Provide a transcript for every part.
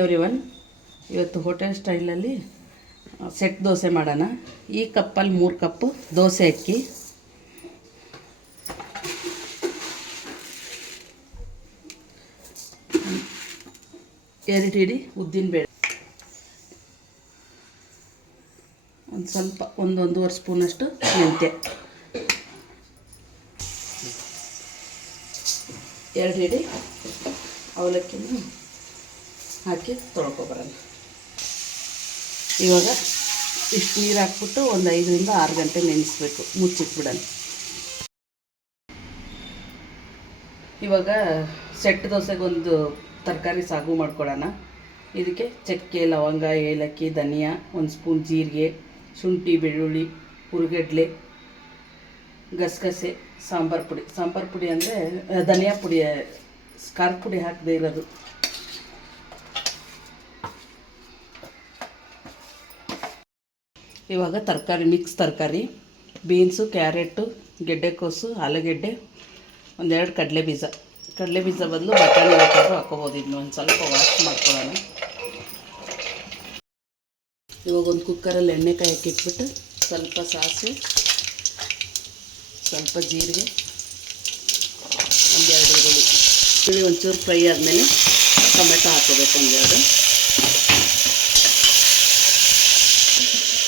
Everyone, ಇವತ್ತು hotel ಸ್ಟೈಲಲ್ಲಿ set dosa ಮಾಡೋಣ. ಈ ಕಪ್ಪಲ್ಲಿ 3 ಕಪ್ಪು ದೋಸೆ ಅಕ್ಕಿ, ಎರಡು ಹಿಡಿ ಉದ್ದಿನಬೇಳೆ, ಒಂದು ಸ್ವಲ್ಪ ಒಂದೂವರೆ ಸ್ಪೂನಷ್ಟು ಮೆಂತ್ಯ, 2 ಹಿಡಿ ಅವಲಕ್ಕಿನ ಹಾಕಿ ತೊಳ್ಕೊಬರೋಣ. ಇವಾಗ ಇಷ್ಟು ನೀರು ಹಾಕ್ಬಿಟ್ಟು ಒಂದು 5 ರಿಂದ 6 ಗಂಟೆ ನೆನೆಸ್ಬೇಕು, ಮುಚ್ಚಿಟ್ಬಿಡೋಣ. ಇವಾಗ ಸೆಟ್ ದೋಸೆಗೆ ಒಂದು ತರಕಾರಿ ಸಾಗು ಮಾಡ್ಕೊಳ್ಳೋಣ. ಇದಕ್ಕೆ ಚಕ್ಕೆ, ಲವಂಗ, ಏಲಕ್ಕಿ, ಧನಿಯಾ, 1 ಸ್ಪೂನ್ ಜೀರಿಗೆ, ಶುಂಠಿ, ಬೆಳ್ಳುಳ್ಳಿ, ಹುರಿಗಡ್ಲೆ, ಗಸಗಸೆ, ಸಾಂಬಾರು ಪುಡಿ ಅಂದರೆ ಧನಿಯಾ ಪುಡಿ, ಖಾರ ಪುಡಿ ಹಾಕದೇ ಇರೋದು. ಇವಾಗ ತರಕಾರಿ, ಮಿಕ್ಸ್ ತರಕಾರಿ, ಬೀನ್ಸು, ಕ್ಯಾರೆಟು, ಗೆಡ್ಡೆಕೋಸು, ಆಲೂಗೆಡ್ಡೆ, 1-2 ಕಡಲೆ ಬೀಜ ಬದಲು ಬಟಾಣಿ ಬೇಕಾದರೂ ಹಾಕ್ಕೋಬೋದು. ಇದನ್ನ ಒಂದು ಸ್ವಲ್ಪ ವಾಶ್ ಮಾಡ್ಕೊಳ್ಳೋಣ. ಇವಾಗ ಒಂದು ಕುಕ್ಕರಲ್ಲಿ ಎಣ್ಣೆ ಕಾಯಕ್ಕೆ ಇಟ್ಬಿಟ್ಟು ಸ್ವಲ್ಪ ಸಾಸಿವೆ, ಸ್ವಲ್ಪ ಜೀರಿಗೆ, 1-2 ಈರುಳ್ಳಿ ಒಂಚೂರು ಫ್ರೈ ಆದಮೇಲೆ ಟೊಮೆಟೊ ಹಾಕೋಬೇಕು. 1-2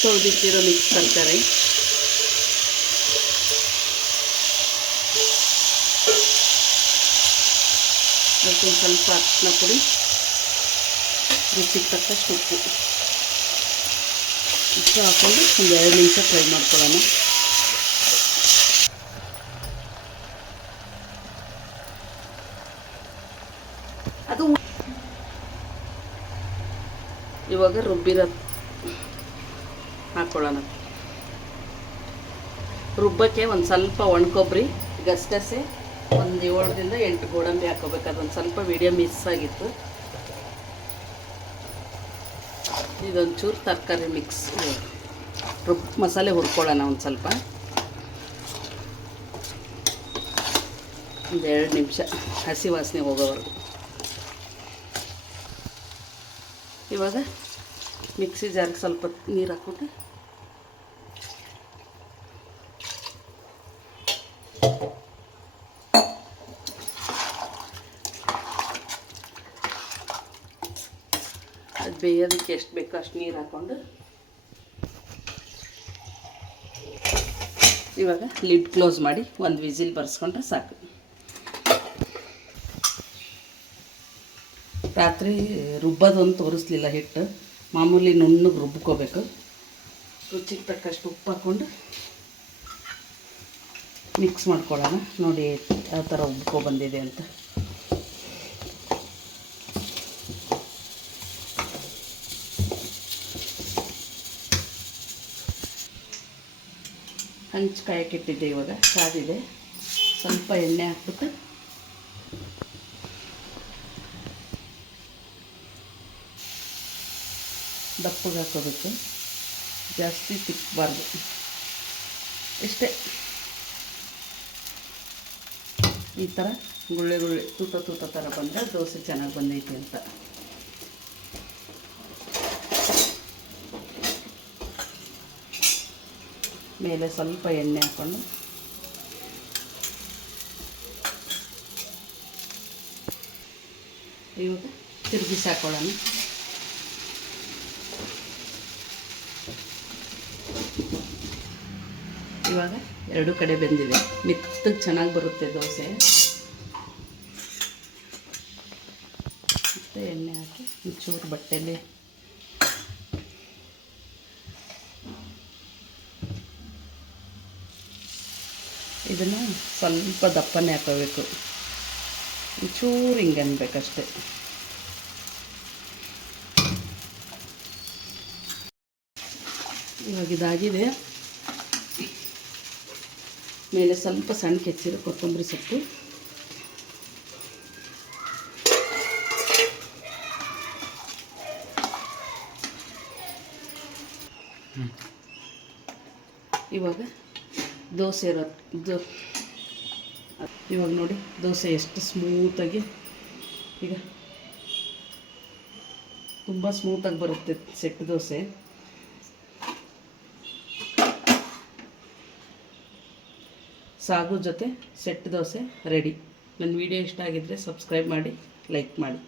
ತೊಳೆದಿಟ್ಟಿರೋ ಮಿಕ್ಸ್ ತರಕಾರಿ, ಅದಕ್ಕೆ ಸ್ವಲ್ಪ ಅರಿಶಿನ ಪುಡಿ, ರುಚಿಗೆ ತಕ್ಕಷ್ಟು ಉಪ್ಪು ಇಷ್ಟು ಹಾಕ್ಕೊಂಡು 1-2 ನಿಮಿಷ ಫ್ರೈ ಮಾಡ್ಕೊಳ್ಳೋಣ. ಅದು ಇವಾಗ ರುಬ್ಬಿರೋ ಹಾಕ್ಕೊಳ್ಳೋಣ. ರುಬ್ಬಕ್ಕೆ ಒಂದು ಸ್ವಲ್ಪ ಒಣಕೊಬ್ಬರಿ, ಗಸಗಸೆ, 7 ರಿಂದ 8 ಗೋಡಂಬಿ ಹಾಕೋಬೇಕು. ಅದೊಂದು ಸ್ವಲ್ಪ ಮೀಡಿಯಮ್ ಮಿಕ್ಸ್ ಆಗಿತ್ತು. ಇದೊಂಚೂರು ತರಕಾರಿ ಮಿಕ್ಸ್ ಮಸಾಲೆ ಹುರ್ಕೊಳ್ಳೋಣ. ಒಂದು ಸ್ವಲ್ಪ 1-2 ನಿಮಿಷ ಹಸಿ ವಾಸನೆ ಹೋಗೋವರೆಗೂ. ಇವಾಗ ಮಿಕ್ಸಿ ಜಾರ್ಗೆ ಸ್ವಲ್ಪ ನೀರು ಹಾಕ್ಬಿಟ್ಟು ಅದು ಬೇಯೋದಕ್ಕೆ ಎಷ್ಟು ಬೇಕೋ ಅಷ್ಟು ನೀರು ಹಾಕ್ಕೊಂಡು ಇವಾಗ ಲಿಡ್ ಕ್ಲೋಸ್ ಮಾಡಿ 1 ವಿಸಿಲ್ ಬರ್ಸ್ಕೊಂಡ್ರೆ ಸಾಕು. ರಾತ್ರಿ ರುಬ್ಬೋದೊಂದು ತೋರಿಸ್ಲಿಲ್ಲ, ಹಿಟ್ಟು ಮಾಮೂಲಿ ನುಣ್ಣಗೆ ರುಬ್ಕೋಬೇಕು. ರುಚಿಗೆ ತಕ್ಕಷ್ಟು ಉಪ್ಪು ಹಾಕ್ಕೊಂಡು ಮಿಕ್ಸ್ ಮಾಡ್ಕೊಳ್ಳೋಣ. ನೋಡಿ ಯಾವ ಥರ ಬಂದಿದೆ ಅಂತ. ಹಂಚು ಕಾಯಕ್ಕಿಟ್ಟಿದ್ದೆ, ಇವಾಗ ಕಾದಿದೆ. ಸ್ವಲ್ಪ ಎಣ್ಣೆ ಹಾಕ್ಬಿಟ್ಟು ದಪ್ಪಗೆ ಹಾಕೋಬೇಕು, ಜಾಸ್ತಿ ತಿಕ್ಕಬಾರ್ದು. ಇಷ್ಟೇ, ಈ ಥರ ಗುಳ್ಳೆ ತೂತ ಥರ ಬಂದರೆ ದೋಸೆ ಚೆನ್ನಾಗಿ ಬಂದೈತಿ ಅಂತ. ಮೇಲೆ ಸ್ವಲ್ಪ ಎಣ್ಣೆ ಹಾಕ್ಕೊಂಡು ಇವಾಗ ತಿರುಗಿಸಿ ಹಾಕೊಳ್ಳೋಣ. ಇವಾಗ 2 ಕಡೆ ಬೆಂದಿದೆ, ಮೆತ್ತಗೆ ಚೆನ್ನಾಗಿ ಬರುತ್ತೆ ದೋಸೆ. ಮತ್ತು ಎಣ್ಣೆ ಹಾಕಿ ಒಂಚೂರು ಬಟ್ಟೆಯಲ್ಲಿ ಇದನ್ನು ಸ್ವಲ್ಪ ದಪ್ಪನೇ ಹಾಕೋಬೇಕು, ಒಂಚೂರು ಹಿಂಗೆ ಅನ್ಬೇಕಷ್ಟೆ. ಇವಾಗ ಇದಾಗಿದೆ. ಮೇಲೆ ಸ್ವಲ್ಪ ಸಣ್ಣ ಹೆಚ್ಚಿರೋ ಕೊತ್ತಂಬರಿ ಸೊಪ್ಪು, ಇವಾಗ ದೋಸೆ ಇವಾಗ ನೋಡಿ ದೋಸೆ ಎಷ್ಟು ಸ್ಮೂತಾಗಿ ಈಗ ತುಂಬ ಸ್ಮೂತಾಗಿ ಬರುತ್ತೆ ಸೆಟ್ ದೋಸೆ. ಸಾಗು ಜೊತೆ ಸೆಟ್ ದೋಸೆ ರೆಡಿ. ನನ್ನ ವಿಡಿಯೋ ಇಷ್ಟ ಆಗಿದ್ದರೆ ಸಬ್ಸ್ಕ್ರೈಬ್ ಮಾಡಿ, ಲೈಕ್ ಮಾಡಿ.